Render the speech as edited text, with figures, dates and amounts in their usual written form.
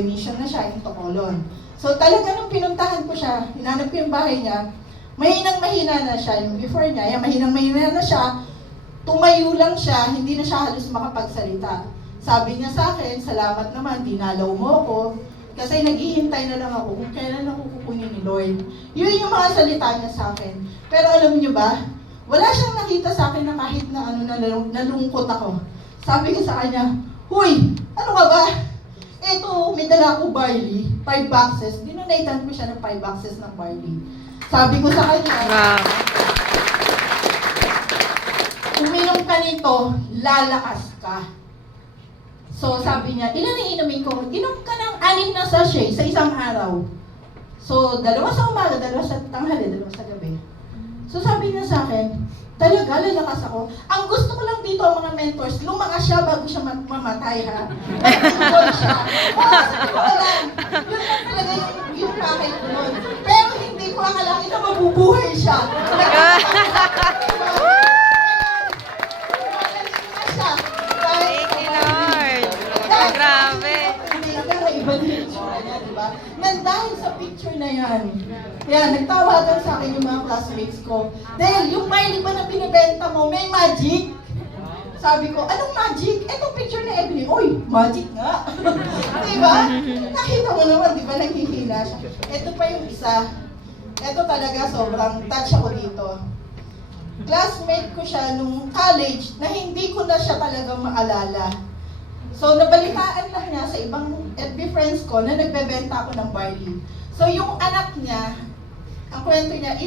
mission na siya, yung Tocolon. So talaga nung pinuntahan ko siya, hinanap ko yung bahay niya, mahinang-mahina na siya. Yung before niya, mahinang-mahina na siya, tumayo lang siya, hindi na siya halos makapagsalita. Sabi niya sa akin, salamat naman, dinalaw mo ako, kasi naghihintay na lang ako kung kailan ako kukunin ni Lord. Yun yung mga salita niya sa akin. Pero alam niyo ba, wala siyang nakita sa akin na kahit na nalungkot ako. Sabi ko sa kanya, huy, ano ka ba? Eto, may dala ko barley, 5 boxes. Dinonatan ko siya ng 5 boxes ng barley. Sabi ko sa kanya, uminom ka nito, lalakas ka. So sabi niya, ilan ang inumin ko? Inom ka ng 6 na sachet sa isang araw. So 2 sa umaga, 2 sa tanghali, 2 sa gabi. So sabi niya sa akin, talaga, lalakas ako. Ang gusto ko lang dito ang mga mentors, lumakas siya bago siya mamatay, ha? Nagtutol siya. Sabi ko lang, yun lang talaga yung pakay ko nun. Pero hindi ko akalain na mabubuhay siya. Thank you, Lord. Grabe. Iba din yung tsura niya, di ba? Dahil sa picture na yan, kaya nagtawagan sa akin yung mga classmates ko. Dahil yung Miley ba na binibenta mo, may magic? Sabi ko, anong magic? Etong picture na Evelyn, oy, magic nga. Diba? Nakita mo naman, di ba, naghihila siya. Ito pa yung isa. Ito talaga, sobrang touch ako dito. Classmate ko siya nung college na hindi ko na siya talagang maalala. So, nabalitaan lang niya sa ibang FB friends ko na nagbebenta ako ng barley. So, yung anak niya, ang kwento niya,